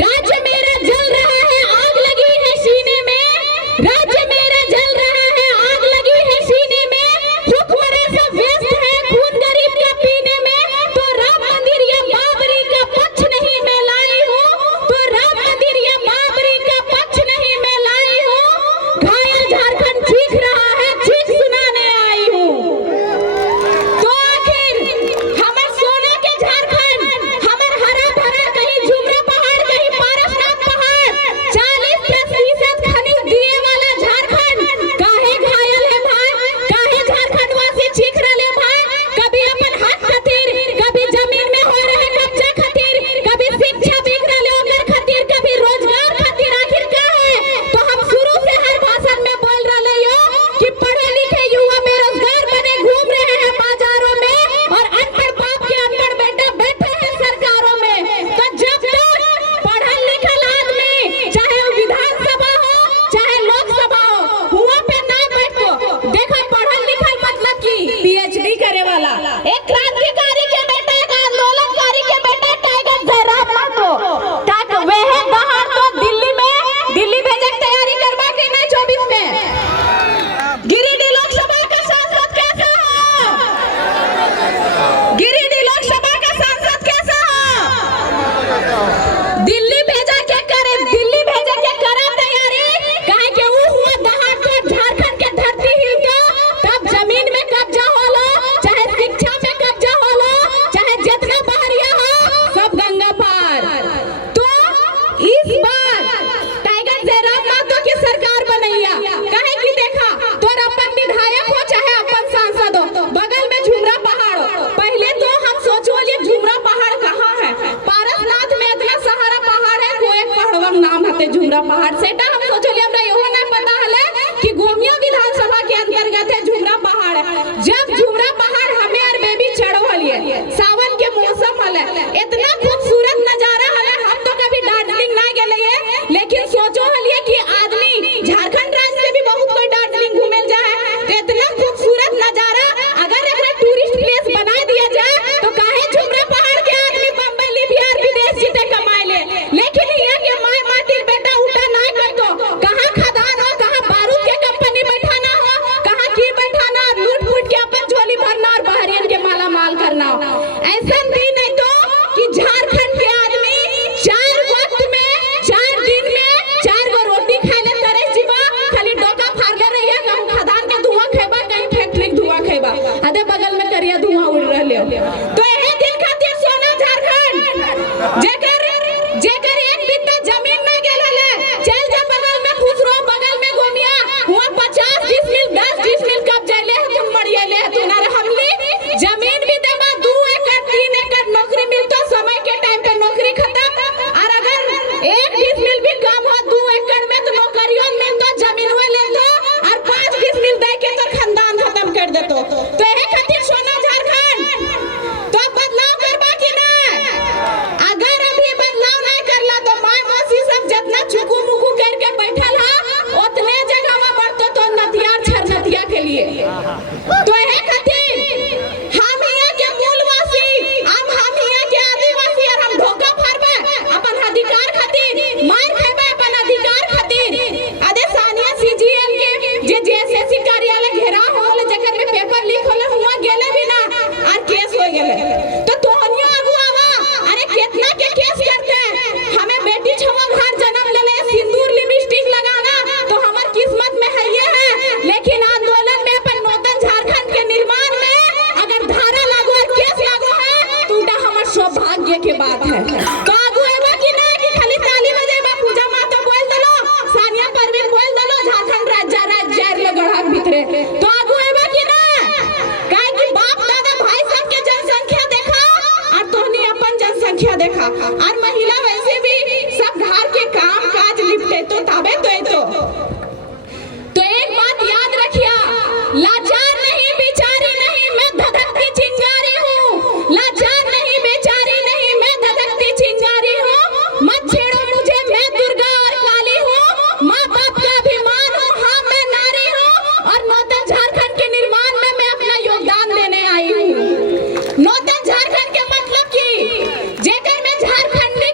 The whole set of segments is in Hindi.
राज्य मेरा जल रहा है, आग लगी है सीने में। राज्य मेरा जल रहा है, आग लगी है सीने में। हुक्मरान सब व्यस्त है खून गरीब का पीने में। तो राम मंदिर या बाबरी का पक्ष नहीं मैं लाई हूँ। तो राम मंदिर या बाबरी का पक्ष नहीं मैं लाई हूँ। घायल झारखंड चीख रहा है, चीख सुनाने आई हूँ। तो आखिर हमर सोना के झारखंड, हमर हरा भरा कहीं झुमरा पहाड़, कहीं पारसनाथ पहाड़, 40% खनिज दिए वाला झारखंड काहे घायल है भाई? काहे झारखंड वासी चीख रहे भाई? कभी अपन हक खातिर, कभी जमीन में हो रहे कब्जा खातिर, कभी शिक्षा बिक रहे ओकर खातिर, कभी रोजगार खातिर। आखिर का है? तो हम शुरू से हर भाषण में बोल रहे हो कि पढ़े लिखे युवा बेरोजगार बने घूम रहे हैं बाजारों में, और अनपढ़ बाप के अनपढ़ बेटा बैठे हैं सरकारों में। तो जब तक पढ़ल लिखल आदमी, चाहे वो विधानसभा हो चाहे लोकसभा हो, हुआ पे ना बैठो। देखो पढ़ल लिखल मतलब की पीएचडी करे वाला, एक क्रांतिकारी के बेटा, एक आंदोलनकारी के बेटा टाइगर जयराम महतो तक वह गहार तो दिल्ली भेजे के तैयारी करवा के नहीं 24 में। गिरिडीह लोकसभा का सांसद कैसा हो? गिरिडीह लोकसभा का सांसद कैसा हो? दिल्ली भेजा के करे तैयारी, काहे के वो हुआ दहाड़ तो झारखंड के धरती हिल तो तब जमीन में कब्जा होलो, चाहे शिक्षा में कब्जा होलो, चाहे जितना बहरिया हो सब गंगा पार। तो इस बार टाइगर जयराम महतो की सरकार बनैया, काहे की देखा तोर अपन विधायक हो चाहे अपन सांसद हो, बगल में झुमरा पहाड़ हो। पहले तो हम सोचो ये झुमरा पहाड़ कहाँ है? पारसनाथ में इतना सहारा पहाड़ है, कोई एक पहाड़वा नाम हते झुमरा पहाड़। सेटा हम सोचो हमरा यहो नहीं पता हले कि गोमिया विधानसभा के अंतर्गत है झुमरा पहाड़ है। जब झुमरा पहाड़ हमें और बेबी चढ़वलिए, सावन के मौसम हले, इतना खूबसूरत नजारा हले, हम तो कभी दार्जिलिंग ना गेले है, लेकिन सोचो हलिए कि आदमी झारखंड राज्य से भी बहुत कोई दार्जिलिंग घूमे जाए। तो इतना खूबसूरत नजारा अगर एकरा टूरिस्ट प्लेस बना दिया जाए तो काहे झुमरा पहाड़ के आदमी बम्बई बिहार विदेश जीते कमाए ले। लेकिन ये के माय माटी बेटा उल्टा ना कर दो, कहां खदान हो, कहां बारूद के कंपनी बैठाना हो, कहां की बैठाना, लूट फूट के अपन झोली भरना और बहरियन के माला माल करना। ऐसा भी नहीं तो कि झारखंड के आदमी 4 वक्त में 4 दिन में 4 गो रोटी खाए ले तरे जीवा, खाली डोका फाड़ले रहिए, कहूं खदान के धुआं खेबा, कहीं फैक्ट्री के धुआं खेबा, अदे बगल में करिया धुआं उड़ रहले। तो यही दिन खातिर सोना झारखंड जेकर एक बित्ता जमीन में गेलले, चल जा बगल में खुसरो, बगल में गोमिया, हुआ 50 डिसमिल 10 डिसमिल कब्जा ले तुम मरिया ले तू ना हमली जमीन भी देबा 2 एकड़ 3 एकड़ नौकरी मिलतो, समय के टाइम पे नौकरी खत्म। और अगर 1 डिसमिल भी कम हो 2 एकड़ में तो नौकरियों मिलतो, जमीनवा ले तो और 5 डिसमिल दे के तो खानदान खत्म कर देतो। तो यही खातिर सोना झारखंड तो बदलाव करबा कि ना? अगर अभी बदलाव नहीं करला तो माय मौसी सब जितना चुकू मुकू करके बैठल है उतने जगह में बढ़तो तो नदिया छरनतिया के लिए। तो यही खातिर हम यहाँ के मूलवासी, हम यहाँ के आदिवासी और हम धोखा फारबे अपन अधिकार खातिर, मार खेबे अपन अधिकार खातिर। अदे सानिया सीजीएल के जे जेएसएससी कार्यालय घेराव होले, जकर में पेपर लीक होले, हुआ गेले भी ना और केस हो गेले। तो तोहनियो अगुआवा अरे कितना के केस करते हैं? हमें बेटी छवा घर जन्म लेले, सिंदूर लिपस्टिक लगाना तो हमार किस्मत में है ये है, लेकिन आंदोलन में अपन नूतन झारखंड के निर्माण में अगर धारा लागू और केस लागू है तो उटा हमार सौभाग्य के बात है। तो आगू एबा कि ना कि खाली ताली बजेबा, पूजा माता बोल दलो, सानिया परवीन बोल दलो, झारखंड राज्य ले गढ़ा भीतरे। तो आगू एबा कि ना? काहे कि बाप दादा भाई सब के जनसंख्या देखा और तोहनी अपन जनसंख्या देखा, और महिला वैसे भी सब घर के काम काज लिपटे तो तबे तो एक बात याद रखिया, लाचार नहीं बेचारी नहीं मैं धधकती चिंगारी हूँ, लाचार नहीं बेचारी नहीं मैं धधकती चिंगारी हूँ। मत छेड़ो मुझे मैं दुर्गा और काली हूँ, माँ बाप का अभिमान हूँ, हाँ मैं नारी हूँ, और नूतन झारखंड के निर्माण में मैं अपना योगदान देने आई हूँ। नूतन झारखंड के मतलब की जेकर में झारखंडी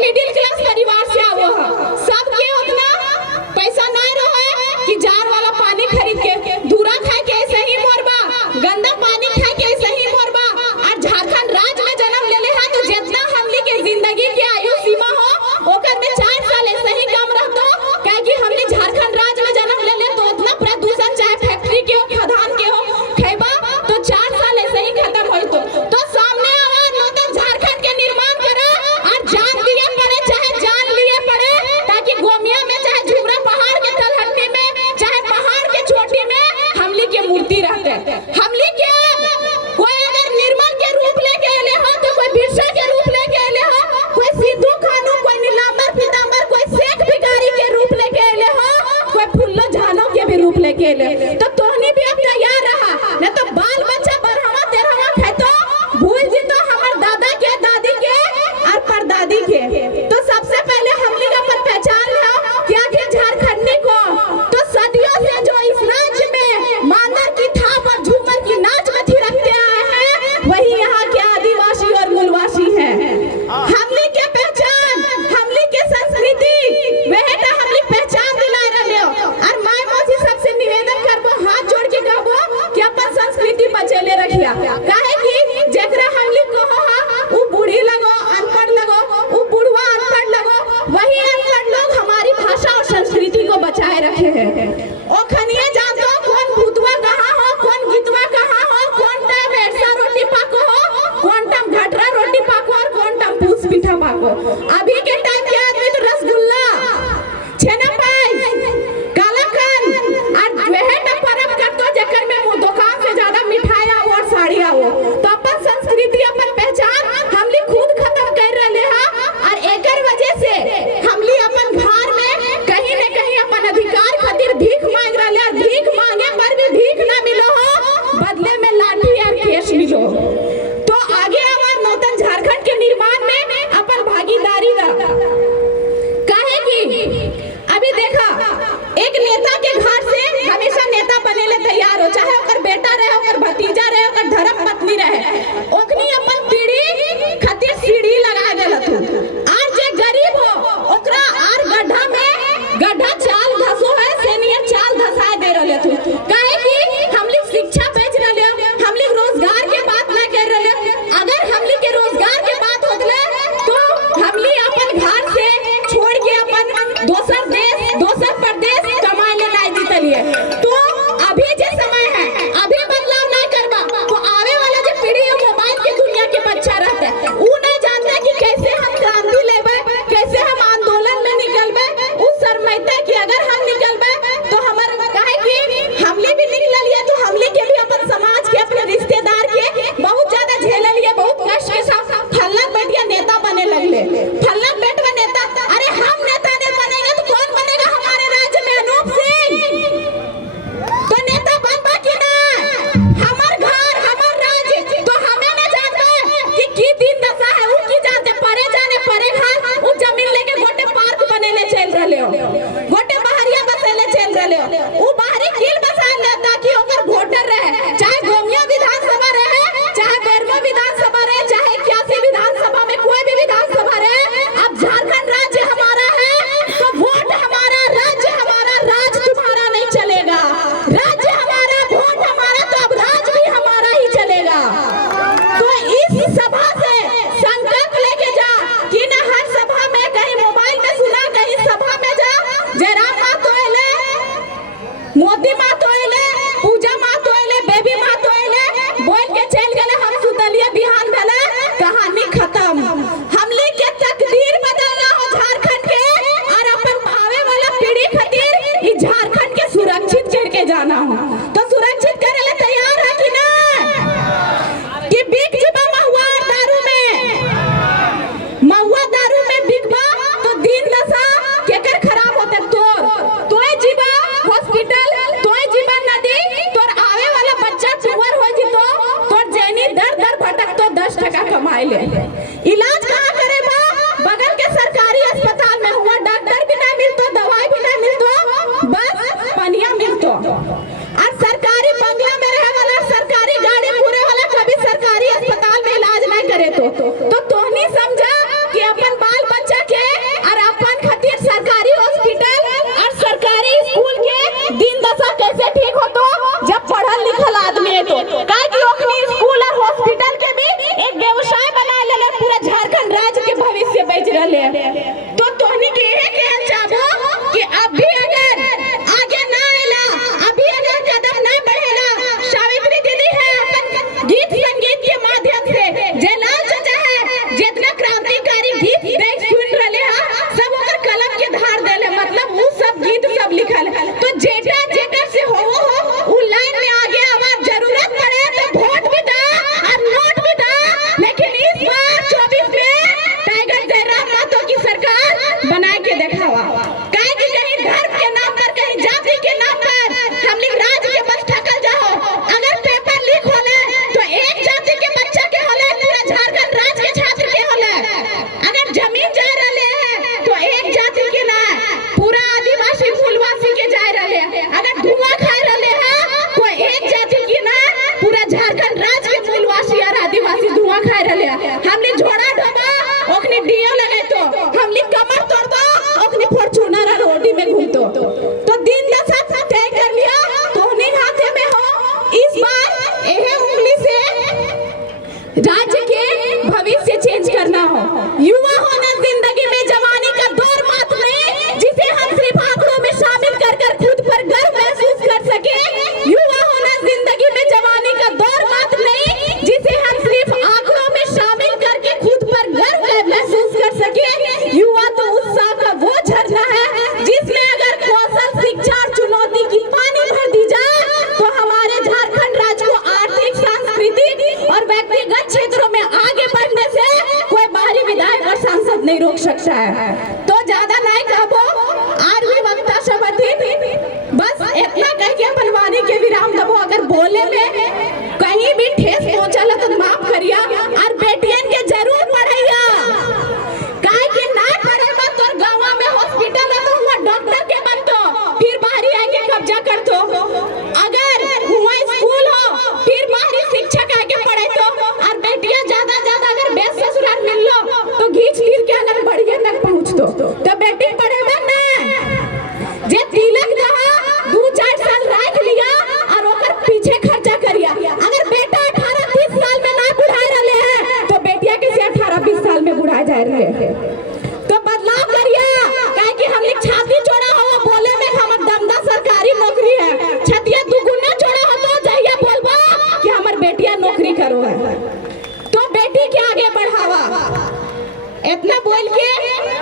मिडिल क्लास परिवार से आवो है, सबके उतना पैसा नहीं रहे कि जार वाला पानी खरीद के धूरा खाए के ऐसे ही मोरबा, गंदा पानी खाए के ऐसे ही मोरबा। और झारखंड राज्य में जन्म लेले है तो जितना हमनी के जिंदगी के आयु सीमा हो ओकर में 4 साल ऐसे ही कम रहतो, काहे कि हमनी झारखंड राज्य में जन्म लेले तो उतना प्रदूषण चाहे फैक्ट्री के हो खदान के हो खैबा तो 4 साल ऐसे ही खत्म होइतो। तो सामने आवा नूतन झारखंड के निर्माण करे और जान दिए पड़े चाहे जान लिए पड़े, ताकि गोमिया में चाहे झुमरा पहाड़ के तलहटी में चाहे पहाड़ के चोटी में हमली के मूर्ति रहते। हमली के कोई अगर निर्मल के रूप लेके आले हो तो कोई बिरसा के रूप लेके आले हो, कोई सिद्धू खानू, कोई नीलांबर पीतांबर, कोई शेख भिखारी के रूप लेके आले हो, कोई फुल्लो झानो के भी रूप लेके आले। तो तोहनी भी अब तैयार रहा, न तो बाल बच्चा बरहवा तेरहवा खेतो भूल जितो हमर दादा के दादी के और परदादी के। तो सबसे पहले हमली का अपन पहचान लो क्या कि झारखंडी को तो सदियों से जो इस राज्य में मांदर की थाप और झूमर की नाच में थिरकते आए हैं वही यहाँ के आदिवासी और मूलवासी हैं। हमली के पहचान, हमली के संस्कृति वह तो हमली पहचान दिला रहे हो। और माय मौसी सबसे निवेदन करबो, हाथ जोड़ के कहबो कि अपन संस्कृति बचेले रखिया, काहे कि जेकरा हमली कहो हा उ बूढ़ी लगो, अनपढ़ लगो, उ बुढ़वा अनपढ़ लगो, वही अनपढ़ लोग हमारी भाषा और संस्कृति को बचाए रखे हैं। ओ खनिया जानतो कौन भूतवा कहाँ हो, कौन गीतवा कहाँ हो, कौन टाइम ऐसा रोटी पाको हो, कौन टाइम घटरा रोटी पाको और कौन टाइम पूछ पीठा पाको। अभी के टाइम के आदमी तो रसगुल्ला, छेना पाई, कालाकंद और वह तो परब करतो जेकर में मुंह दुकान से ज्यादा मिठाई आओ और साड़ी आओ। तो अपन संस्कृति अपन पहचान हमली खुद खत्म कर रहे हैं और एकर वजह से हमली अपन घर में कहीं न कहीं अपन अधिकार खातिर भीख मांग रहे और भीख मांगे पर भी भीख ना मिलो हो, बदले में लाठी और केस मिलो। तो आगे हमार नूतन झारखंड के निर्माण में अपन भागीदारी दा, काहे कि अभी देखा एक नेता के घर से हमेशा नेता बने ले तैयार हो, चाहे ओकर बेटा रहे, ओकर भतीजा रहे, ओकर धर्म पत्नी रहे, ओखनी अपन पीढ़ी खातिर सीढ़ी लगा देलथु। और जे गरीब हो ओकरा आर गड्ढा में गड्ढा चाल धसो है सेनियर चाल धसा दे रहले थु, काहे कि हमली शिक्षा बेच रहले, हमली रोजगार के बात ना कर रहले। अगर हमली के रोजगार के बात होतले तो हमली अपन घर से छोड़ के अपन दोसर देश दोसर प्रदेश कमाए ले नहीं जीतलिए। तो अभी जे समय है अभी बदलाव नहीं करबा तो आवे वाला जो पीढ़ी है मोबाइल की दुनिया के बच्चा रहते हैं, वो नहीं जानते कि कैसे हम क्रांति लेबे, कैसे हम आंदोलन में निकलबे। उस शर्माते कि अगर हम निकलबे तो हमर काहे कि हमली भी निकलिए तो हमली के भी अपन समाज के अपने रिश्तेदार के बहुत ज्यादा झेल लिए, बहुत कष्ट के साथ फलक बेटिया नेता बने लगले, फलक बेटवा नेता। अरे हम नेता नहीं बनेंगे तो रहे। तो तोहनी के यही कहल चाहबो कि अभी अगर आगे ना आएला, अभी अगर कदम ना बढ़ेला, सावित्री दीदी है अपन गीत संगीत के माध्यम से जयलाल चाचा है जितना क्रांतिकारी गीत देख सुन रहे हैं सब ओकर कलम के धार देले, मतलब वो सब गीत सब लिखल। तो जेटा जेटा से हो उ लाइन में आगे आवाज जरूरत पड़े तो वोट भी दा और नोट भी दा, लेकिन इस बार 24 में टाइगर जयराम महतो की सरकार बना के दिखावा। काहे कि कहीं धर्म के नाम पर, कहीं जाति के नाम पर हम लोग राज्य के बस ठकल जाओ। अगर पेपर लीक होले तो एक जाति के बच्चा के होले, पूरा झारखंड राज्य के छात्र के होले। अगर जमीन जा रहे हैं तो एक जाति के ना, पूरा आदिवासी मूलवासी के जा रहे हैं। अगर धुआं खा रहे हैं तो एक जाति की ना, पूरा झारखंड राज्य के मूलवासी और आदिवासी धुआं खा रहे हैं। हम लोग झोड़ा ढोबा ओखनी डीओ लगे तो हम लोग कमर तोड़ दो, ओखनी फॉर्च्यूनर और रोडी में घूम तो दिन दशा तय कर लिया तो उन्हीं हाथे में हो। इस बार यह उंगली से राज्य के भविष्य चेंज करना हो। युवा होना जिंदगी में जवानी का दौर मात्र नहीं जिसे हम सिर्फ आंकड़ों में शामिल कर कर खुद पर गर्व महसूस कर सके। युवा होना जिंदगी में जवानी का दौर मात्र नहीं जिसे हम सिर्फ आंकड़ों में शामिल करके खुद पर गर्व महसूस कर सके। युवा तो उत्साह का वो झरना है जिसमें अगर कौशल, शिक्षा और चुनौती की पानी भर दी जाए तो हमारे झारखंड राज्य को आर्थिक, सांस्कृतिक और व्यक्तिगत क्षेत्रों में आगे बढ़ने से कोई बाहरी विधायक और सांसद नहीं रोक सकता है। तो ज्यादा नहीं कहबो, आर भी वक्ता सबती, बस इतना कह के अपन वाणी के विराम दबो। अगर बोले में कहीं भी ठेस पहुंचला तो माफ करिया और बेटियन के जरूर पढ़ैया। काहे कि ना पढ़ेबा तो गांव में हॉस्पिटल है तो हुआ डॉक्टर के बनतो, फिर बाहरी आके कब्जा करतो। अगर हुआ स्कूल हो फिर बाहरी शिक्षक आके पढ़े तो, और बेटियां ज्यादा अगर बेस ससुराल मिल लो तो घींच तीर के अगर बढ़िया तक पहुंचतो तो बेटी पढ़ेबा ना। जे तिलक जहां 2-4 साल राख लिया और ओकर पीछे खर्चा करिया। अगर बेटा 18-30 साल में ना बुढ़ा रहे हैं तो बेटिया कैसे 18-20 साल में बुढ़ा जा रहे हैं। तो बदलाव करिया, काहे कि हम लोग छाती चौड़ा हो बोले में हमर दमदा सरकारी नौकरी है, छतिया दुगुना चौड़ा हो तो जहिया बोलबा कि हमर बेटिया नौकरी करो है तो बेटी के आगे बढ़ावा। इतना बोल के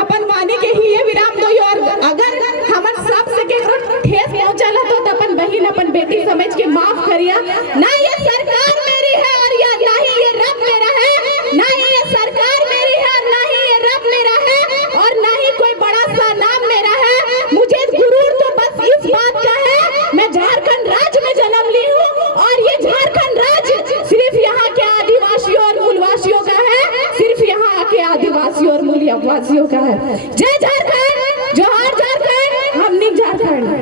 अपन वाणी के ही विराम दो। और अगर हमर सब से के ठेस पहुंचला तो अपन बहन, अपन बेटी समझ के माफ करिया। ना ये सरकार मेरी है और या ना ही ये रब मेरा है, ना ये सरकार मेरी है और ना ही ये रब मेरा है, और ना ही कोई बड़ा सा नाम मेरा है। मुझे गुरूर तो बस इस बात का है मैं झारखंड राज्य में जन्म ली हूँ और ये झारखंड राज्य सिर्फ यहाँ के आदिवासियों और मूलवासियों का है, सिर्फ यहाँ के आदिवासियों और मूलवासियों का है। जय झारखंड, जोहार झारखंड, हम निक झारखंड।